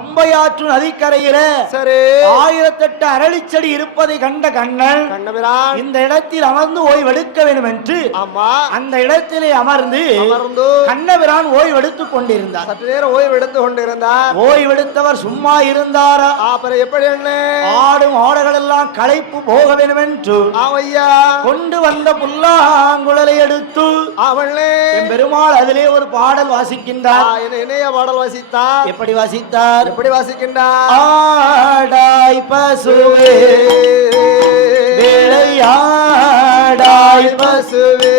பம்பையாற்று நதிக்கரையில சரி. ஆயிரத்தெட்டு அரளிச்செடி இருப்பதை கண்ட கண்ணன் கண்ணபிரான். இந்த இடத்தில் அமர்ந்து ஓய்வெடுக்க வேண்டும் என்று ஆமா. அந்த இடத்திலே அமர்ந்து அமர்ந்து கண்ணபிரான் ஓய்வெடுத்துக் கொண்டிருந்தார். சற்று நேரம் ஓய்வு எடுத்து கொண்டிருந்தார். ஓய்வெடுத்தவர் சும்மா இருந்தாரா? அப்புறம் எப்படி என்ன ஆடும் ஆடுகள் எல்லாம் களைப்பு போக வேண்டும் என்று ஆமையா கொண்டு வந்த புல்லாங்குழலை எடுத்து அவளே பெருமாள் அதிலே ஒரு பாடல் வாசிக்கின்றார். என்ன இணைய பாடல் வாசித்தார்? எப்படி வாசித்தார்? எப்படி வாசிக்கின்றார்? ஆடாய் பசுவே விளையாடாய் பசுவே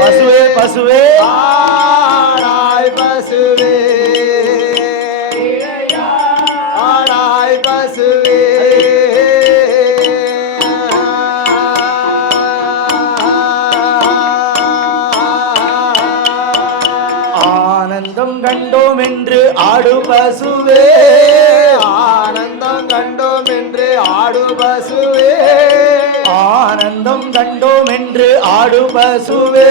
பசுவே பசுவே. பசுவே பசுவே ஆனந்தம் கண்டோம் என்று ஆடு பசுவே. ஆனந்தம் கண்டோம் என்று ஆடு பசுவே.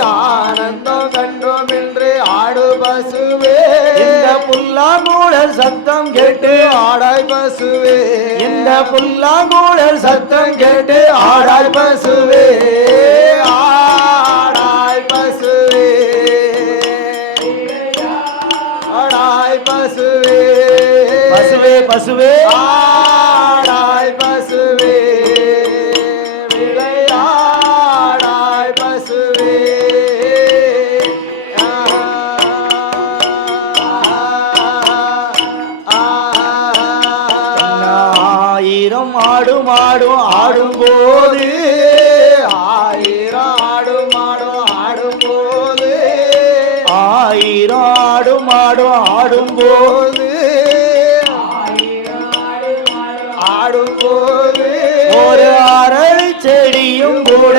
ஆனந்தம் கண்டோம் என்று ஆடு பசுவே. இந்த புல்லாங்குழல் சத்தம் கேட்டு ஆடாய் பசுவே. இந்த புல்லாங்குழல் சத்தம் கேட்டு ஆடாய் பசுவே. பசுவே. பசுவே ஆடாய் பசுவே. விளையாடாய் பசுவே. ஆயிரம் ஆடும் ஆடும் ஆடும் போது ஆயிரம் ஆடும் ஆடும் ஆடும் போது ஆயிரம் ஆடும் ஆடும் ஆடும் போது போது ஒரு அரளி செடியும் கூட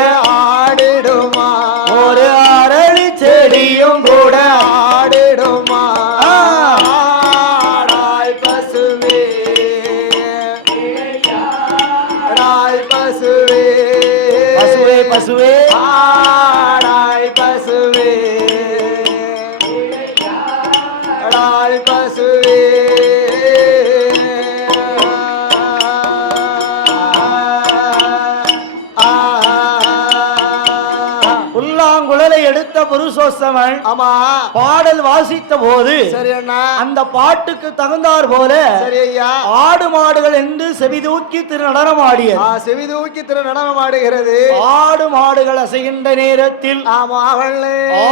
புருஷோத்தமன் ஆமா. பாடல் வாசித்த போது சரி அண்ணா. அந்த பாட்டுக்கு தகுந்தார் போல சரி ஐயா. ஆடு மாடுகள் என்று செவி தூக்கி திரு நடனமாடியது ஆ, செவி தூக்கி திரு நடனம் ஆடுகிறது. ஆடு மாடுகள் அசைகின்ற நேரத்தில் ஆமா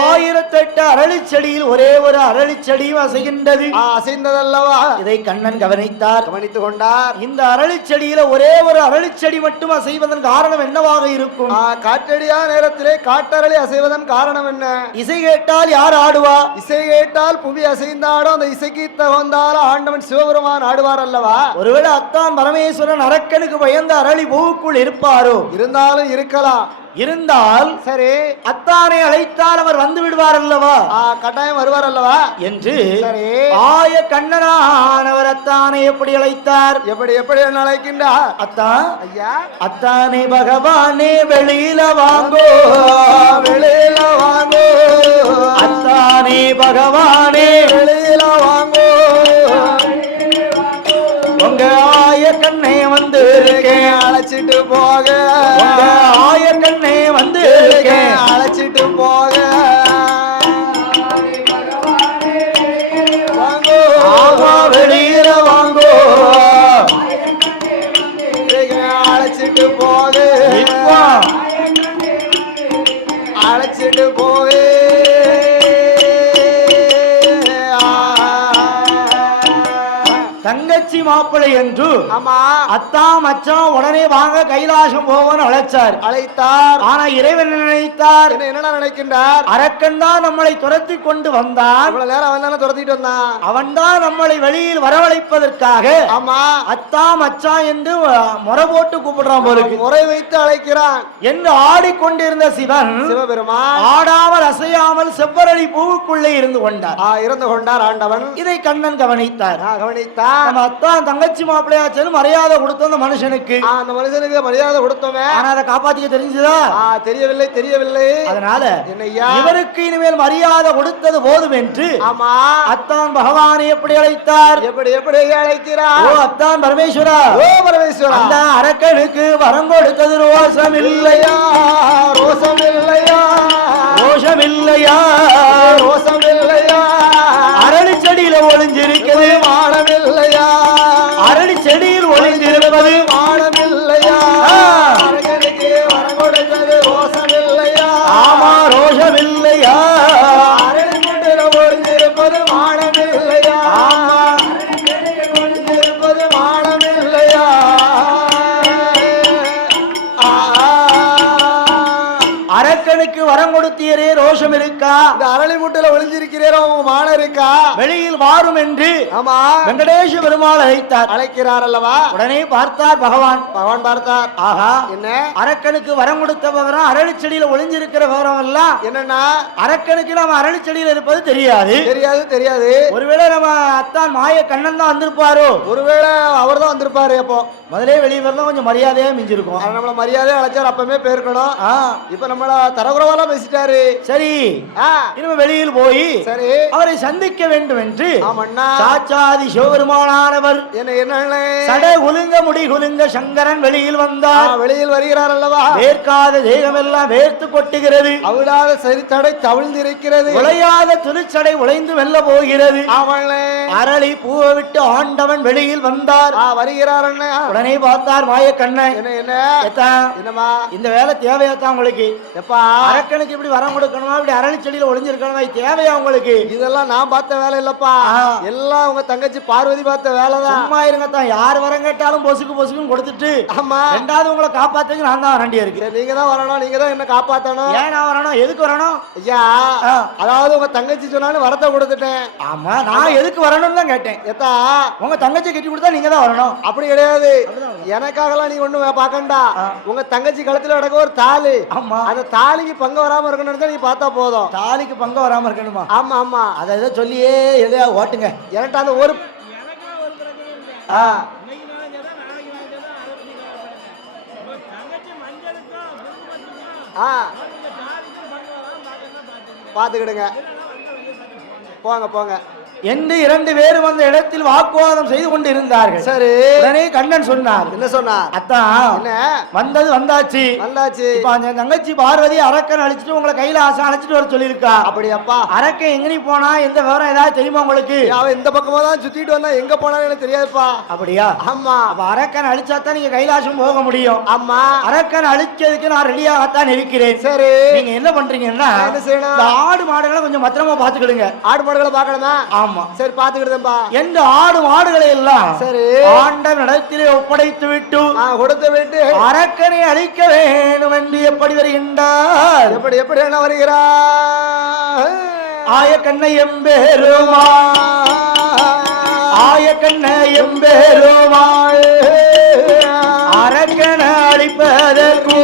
ஆயிரத்தெட்டு செடியில் ஒரே ஒரு அரளிச் செடியும் அசைகின்றது. அசைந்ததல்லவா? இதை கண்ணன் கவனித்தார். கவனித்துக் கொண்டார். இந்த செடியில ஒரே ஒரு அரளிச் செடி மட்டும் அசைவதன் காரணம் என்னவாக இருக்கும்? காற்றடியா நேரத்திலே காட்டரளி அசைவதன் காரணம் என்ன? இசை கேட்டால் யார் ஆடுவா? இசை கேட்டால் புவி அசைந்தாலும் அந்த இசைக்கு தகுந்தாலும் ஆண்டவன் சிவபெருமான் ஆடுவார் அல்லவா? ஒருவேளை அத்தான் பரமேஸ்வரன் அரக்கனுக்கு பயந்த அரளி பூவுக்குள் இருப்பாரோ? இருந்தாலும் இருக்கலாம். இருந்தால் சரி. அத்தானை அழைத்தால் அவர் வந்து விடுவார் அல்லவா? கட்டாயம் வருவார் அல்லவா? என்று ஆய கண்ணனானவர் அத்தானை எப்படி அழைத்தார்? எப்படி எப்படி என்ன அழைக்கின்றா அத்தான் ஐயா. அத்தானே பகவானே வெளியில வாங்கோ. வெளியில வாங்கோ. அத்தானே பகவானே வெளியில வாங்கோ. உங்க ஆய கண்ணே வந்து இருக்கேன். அழைச்சிட்டு போக. அழைச்சிட்டு தங்கச்சி மாப்பிள்ளை என்று ஆமா. அத்தா மச்சான் உடனே வாங்க கைலாசம் போவோன்னு அழைச்சார். அழைத்தார். ஆனா இறைவன் நினைத்தார்? என்ன நினைக்கின்றார்? அரக்கன் தான் நம்மளை துரத்தி கொண்டு வந்தான். இவ்வளவு நேரம் அவன் தானே துரத்திட்டு வந்தான்? அவன் தான் நம்மளை வெளியில் வரவழைப்பதற்காக ஆமா. அத்தா மச்சான் என்று முறை போட்டு கூப்பிடுறான் போலுக்கு முறை வைத்து அழைக்கிறான். என்று ஆடிக்கொண்டிருந்த சிவன் சிவபெருமான். ஆடாமல் அசையாமல் செவ்வரளி பூவுக்குள்ளே இருந்து கொண்டார். ஆ, இருந்து கொண்டார் ஆண்டவன். இதை கண்ணன் கவனித்தார். ஆ, கவனித்தான். நம்ம அத்தான் தங்கச்சி மாப்பிள்ளையாச்சேன்னு மரியாதை கொடுத்த அந்த மனுஷனுக்கு. அந்த மனுஷனுக்கு மரியாதை கொடுத்தோமே ஆனா அதை காப்பாத்திக்க தெரிஞ்சுதா? தெரியவில்லை தெரியவில்லை. அதனால என்னய்யா இவருக்கு இனிமேல் மரியாதை கொடுத்தது போதும் என்று ஆமா. அத்தான் பகவானை எப்படி அழைத்தார்? எப்படி எப்படி அழைக்கிறா ஓ அத்தான் பரமேஸ்வரா. ஓ பரமேஸ்வரா. அந்த அரக்கனுக்கு வரம் கொடுத்தது ரோசம் இல்லையா ரோசம் இல்லையா ரோஷம் இல்லையா ரோசம் இல்லையா அரளி செடியில ஒளிஞ்சிருக்குது. வரம் கொடுத்தீரே ரோஷம் இருக்கா? இந்த அரளி முட்டில ஒளிஞ்சிருக்கிறீரோ உங்க மானம் இருக்கா? வெளியில் வாரும் என்று ஆமா. வெங்கடேஷ பெருமாள் அழைத்தார். அழைக்கிறார் அல்லவா? உடனே பார்த்தார் பகவான். பகவான் பார்த்தார். ஆஹா. என்ன? அரக்கனுக்கு வரம் கொடுத்த விவரம் அரளி செடியில ஒளிஞ்சிருக்கிற விவரம் எல்லாம் என்னன்னா? அரக்கனுக்கு நம்ம அரளி செடியில இருப்பது தெரியாது. தெரியாது தெரியாது. ஒருவேளை நம்ம அத்தான் மாய கண்ணன் தான் வந்திருப்பாரோ? ஒருவேளை அவர் தான் வந்திருப்பாரு அப்போ. முதலே வெளியே வரலாம் கொஞ்சம் மரியாதையா மிஞ்சிருக்கும். நம்மள மரியாதை அழைச்சார் அப்பமே போயிருக்கணும். ஆ. இப்ப நம்மள தரகுறவாலாம் பேசிட்டாரு. சரி இனிமே வெளியில் போய் சரி. அவரை சந்திக்க வேண்டும் என்று சாச்சாதி சிவபெருமானானவர் என்ன என்ன சட குலுங்க முடி குலுங்க சங்கரன் வெளியில் வந்தார். வெளியில் வருகிறார் அல்லவா? வேர்க்காத தேகமெல்லாம் வேர்த்து கொட்டுகிறது. அவிழாத சரித்தடை தவிழ்ந்திருக்கிறது. உழையாத துணிச்சடை உழைந்து வெல்ல போகிறது. அவளே அரளி பூவை விட்டு ஆண்டவன் வெளியில் வந்தார். வருகிறார் அண்ணா உடனே பார்த்தார் மாய கண்ணன் என்ன என்ன? ஏத்தா, என்னம்மா? இந்த வேலை தேவையாத்தான் உங்களுக்கு? எப்பா? அரக்கனுக்கு இப்படி வரம் கொடுக்கணுமா? இப்படி அரளி செடியில ஒளிஞ்சிருக்கணுமா? தேவையா உங்களுக்கு? இதெல்லாம் நான் பார்த்த வேலை இல்லப்பா. எல்லாம் உங்க தங்கச்சி பார்வதி பார்த்த வேலைதான் சும்மா இருங்க தான் யார் வரம் கேட்டாலும் பொசுக்கு பொசுக்குன்னு கொடுத்துட்டு ஆமா. ரெண்டாவது உங்களை காப்பாத்துக்கு நான் தான் வரண்டியா இருக்கு. நீங்க தான் வரணும். நீங்க தான் என்ன காப்பாத்தணும்? ஏன் நான் வரணும்? எதுக்கு வரணும்? ஐயா. அதாவது உங்க தங்கச்சி சொன்னாலும் வரத்தை கொடுத்துட்டேன். ஆமா நான் எதுக்கு வரணும்னு தான் கேட்டேன். எத்தா? உங்க தங்கச்சி கட்டி கொடுத்தா நீங்க தான் வரணும். அப்படி கிடையாது. எனக்காகலாம் நீ ஒண்ணு பார்க்கண்டா. ஆ. உங்க தங்கச்சி கழுத்துல கிடக்க ஒரு தாலி. ஆமா. அந்த தாலிக்கு பங்கு வராம இருக்கணும்னு தான் நீ பார்த்தா போதும். தாலிக்கு பங்கு வராம இருக்கணுமா? ஆமா ஆமா. அதை ஏதோ சொல்லியே எதையா ஓட்டுங்க. என்கிட்ட அந்த ஒரு ஆ. ஆ. பாத்துக்கிடுங்க. போங்க போங்க. என்று இரண்டு பேரும் அந்த இடத்தில் வாக்குவாதம் செய்து கொண்டு இருந்தார்கள் சரி. உடனே கண்ணன் சொன்னார். என்ன சொன்னார்? அத்தான் வந்தது வந்தாச்சு. அந்த தங்கச்சி பார்வதி அரக்கன் அழைச்சிட்டு உங்களை கையில ஆசை அழைச்சிட்டு வர சொல்லியிருக்கா. அப்படி அப்பா அரக்கன் எங்கனி போனா? எந்த விவரம் ஏதாவது தெரியுமா உங்களுக்கு? அவன் இந்த பக்கமா தான் சுத்திட்டு வந்தா எங்க போனாலும் எனக்கு தெரியாதுப்பா. அப்படியா? ஆமா. அப்ப அரக்கன் அழிச்சா தான் நீங்க கைலாசம் போக முடியும். ஆமா. அரக்கன் அழிச்சதுக்கு நான் ரெடியாகத்தான் இருக்கிறேன். சரி. நீங்க என்ன பண்றீங்கன்னா ஆடு மாடுகளை கொஞ்சம் பத்திரமா பாத்துக்கிடுங்க ஆடு மாடுகளை பார்க்கணுமா? ஆமா. சரி பாத்துக்கிடுதேன்பா என்று ஆடு மாடுகளை எல்லாம் சரி. ஆண்ட இடத்திலே ஒப்படைத்து விட்டு கொடுத்து விட்டு. அரக்கனை அழிக்க வேண்டும் என்று எப்படி வருகின்றார்? எப்படி எப்படி என்ன வருகிறா ஆய கண்ணை எம்பேருமா ஆய கண்ணை எம்பேருமா அரக்கனை அழிப்பதற்கு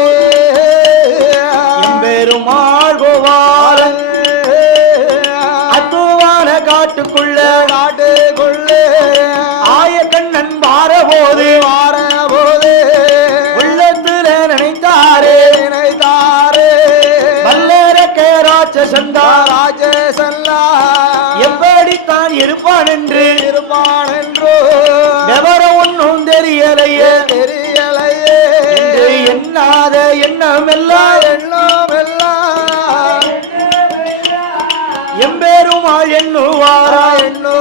இருப்பான் என்று இருப்பான் என்றோ விவரம் ஒன்றும் தெரியலையே. தெரியலையே. எண்ணாத எண்ணம் எல்லாம் எல்லாம் எல்லாம் எம்பேருமாள் எண்ணுவாரா எண்ணுவாரா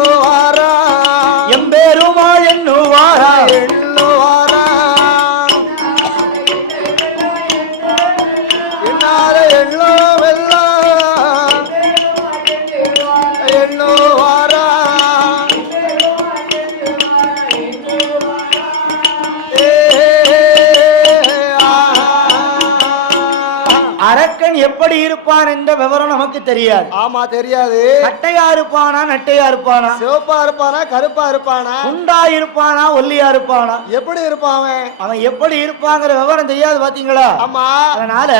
வல்லரக்கன் எப்படி இருப்பான் என்ற விவரம் நமக்கு தெரியாது. ஆமா தெரியாது. கட்டையா இருப்பானா நட்டையா இருப்பானா? சிவப்பா இருப்பானா கருப்பா இருப்பானா? குண்டா இருப்பானா ஒல்லியா இருப்பானா? எப்படி இருப்பான் அவன்? எப்படி இருப்பாங்கிற விவரம் தெரியாது பாத்தீங்களா? ஆமா. அதனால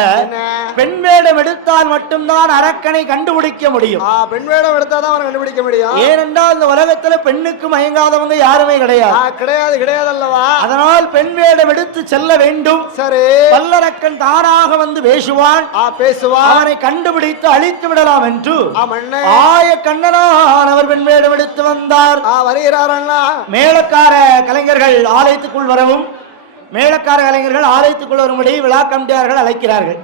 பெண் வேடம் எடுத்தால் மட்டும்தான் அரக்கனை கண்டுபிடிக்க முடியும். பெண் வேடம் எடுத்தாதான் அவனை கண்டுபிடிக்க முடியும். ஏனென்றால் இந்த உலகத்துல பெண்ணுக்கு மயங்காதவங்க யாருமே கிடையாது. கிடையாது கிடையாது அல்லவா அதனால் பெண் வேடம் எடுத்து செல்ல வேண்டும். சரி. வல்லரக்கன் தானாக வந்து பேசுவான். ஆ பேசுவா அவனை கண்டுபிடித்து அழித்து விடலாம் என்று ஆய கண்ணனானவர் பெண் வேடம் எடுத்து வந்தார். ஆ வருகிறாரண்ணா மேளக்கார கலைஞர்கள் ஆலயத்துக்குள் வரவும் மேளக்கார கலைஞர்கள் ஆலயத்துக்குள் வரும்படி விழா கமிட்டியார்கள் அழைக்கிறார்கள்.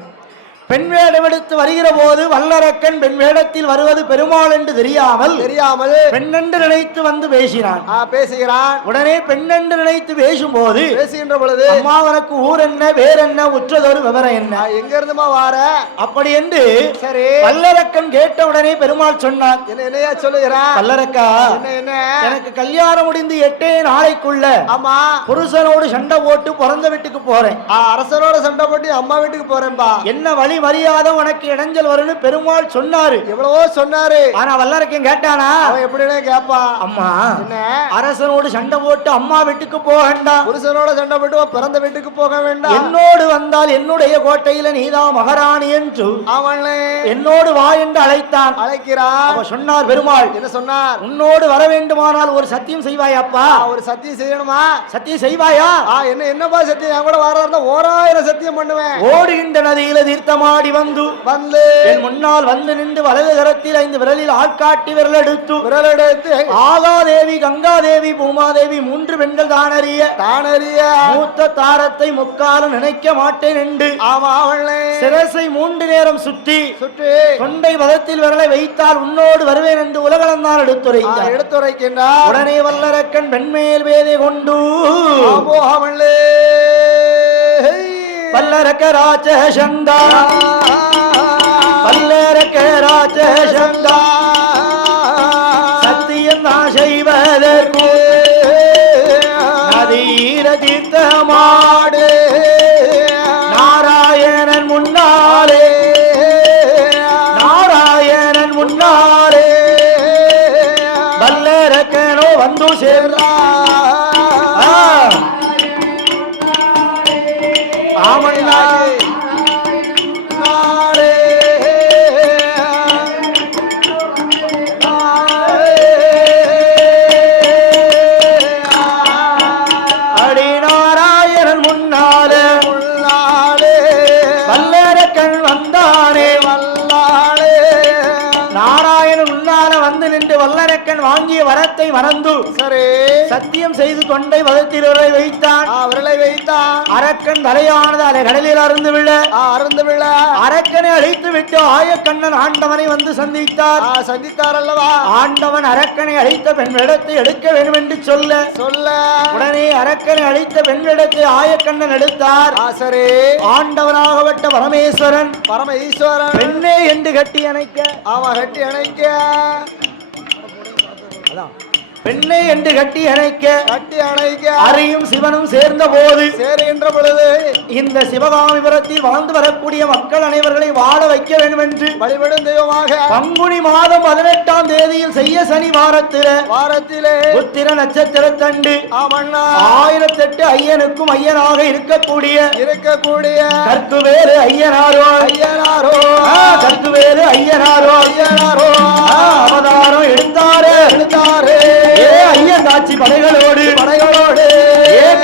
பெண் வேடம் எடுத்து வருகிற போது வல்லரக்கன் பெண் வேடத்தில் வருவது பெருமாள் என்று தெரியாமல் தெரியாமல் பெண்ணென்று நினைத்து வந்து பேசினான் பேசுகிறான். உடனே பெண்ணென்று நினைத்து பேசும்போது பேசுகின்ற பொழுது அம்மா உனக்கு ஊர் என்ன வேற என்ன உற்றதொரு விவரம் என்ன? எங்க இருந்துமா வார? அப்படி என்று சரி. வல்லரக்கன் கேட்ட உடனே பெருமாள் சொன்னார் என்ன என்னையா சொல்லுகிறான் வல்லரக்கா என்ன என்ன? எனக்கு கல்யாணம் முடிந்து எட்டே நாளைக்குள்ள ஆமா. புருஷனோடு சண்டை போட்டு பிறந்த வீட்டுக்கு போறேன். ஆ, அரசரோட சண்டை போட்டு அம்மா வீட்டுக்கு போறேன்பா. என்ன வழி மரியாதை உனக்கு இடைஞ்சல் வரும்னு பெருமாள் சொன்னாரு. எவ்வளவோ சொன்னாரு. ஆனா வல்லரக்கன் கேட்டானா? அவன் எப்படினே கேட்பான் அம்மா என்ன? அரசனோடு சண்டை போட்டு அம்மா வீட்டுக்கு போக வேண்டாம் புருஷனோட சண்டை போட்டு பிறந்த வீட்டுக்கு போக வேண்டாம் என்னோடு வந்தால் என்னுடைய கோட்டையில நீதான் மகாராணி என்று அவனை என்னோடு வா என்று அழைத்தான். அழைக்கிறான். அவ சொன்னார் பெருமாள் என்ன சொன்னார்? உன்னோடு வர வேண்டுமானால் ஒரு சத்தியம் செய்வாயாப்பா ஒரு சத்தியம் செய்யணுமா? சத்தியம் செய்வாயா? என்ன என்னப்பா சத்தியம்? என் கூட வர ஓராயிரம் சத்தியம் பண்ணுவேன். ஓடுகின்ற நதியில தீர்த்தமாடி வந்து. வந்து. என் முன்னால் வந்து நின்று வலது கரத்தில் ஐந்து விரலில் ஆட்காட்டி விரல் எடுத்து. விரல் எடுத்து. ஆகாதேவி கங்காதேவி பூமாதேவி மூன்று பெண்கள் தானறிய. தானறிய. மூத்த தாரத்தை முக்காலும் நினைக்க மாட்டேன் என்று. ஆமா சிரசை மூன்று நேரம் சுற்றி. சுற்றி. தொண்டை பதத்தில் விரலை வைத்தால் உன்னோடு வருவேன் என்று உலகளந்தான் ஆ, எடுத்துரைத்தார் எடுத்துரைக்கின்றார். உடனே வல்லரக்கன் பெண்மேல் வேதை கொண்டு. ஆமோ அவளே வல்லரக்க ராஜசந்தா வல்லரக்க ராஜசந்தா சத்தியம் நான் செய்வதற்கு நதீர மாடு நாராயணன் முன்னாலே. நாராயணன் முன்னாலே. பல்லரக்கனோ வந்து சேர்றா வல்லரக்கன் வாங்கிய வரத்தை மறந்து சரி. சத்தியம் செய்து தொண்டை வதத்தில் விரலை வைத்தான். ஆ, விரலை வைத்தான். அரக்கன் தலையானது அலை கடலில் அருந்து விழ. அருந்து விழ. அரக்கனை அழித்து விட்டு ஆயக்கண்ணன் ஆண்டவனை வந்து சந்தித்தார். சந்தித்தார் அல்லவா? ஆண்டவன் அரக்கனை அழித்த பெண் இடத்தை எடுக்க வேண்டும் என்று சொல்ல. சொல்ல. உடனே அரக்கனை அழித்த பெண் இடத்தை ஆயக்கண்ணன் எடுத்தார். சரி. ஆண்டவனாகப்பட்ட பரமேஸ்வரன் பரம ஈஸ்வரன். பெண்ணே என்று கட்டி அணைக்க. ஆமா கட்டி அணைக்க. Wow. பெண்ணை என்று கட்டி அணைக்க கட்டி அணைக்க அறையும் சிவனும் சேர்ந்த போது சேருகின்ற பொழுது இந்த சிவகாமிபுரத்தில் வாழ்ந்து வரக்கூடிய மக்கள் அனைவர்களை வாழ வைக்க வேண்டும் என்று வழிபடும் தெய்வமாக பங்குனி மாதம் பதினெட்டாம் தேதியில் செய்ய சனி வாரத்தில் வாரத்திலே உத்திர நட்சத்திரத்தண்டு ஆமண்ணா ஆயிரத்தி எட்டு ஐயனுக்கும் ஐயனாக இருக்கக்கூடிய இருக்கக்கூடிய கற்குவேறு ஐயனாரோ ஐயனாரோ கற்குவேறு ஐயனாரோ ஐயனாரோ அவதாரம் எழுந்தாரு எழுந்தாரு காட்சி படைகளோடு. படைகளோடு. ஏ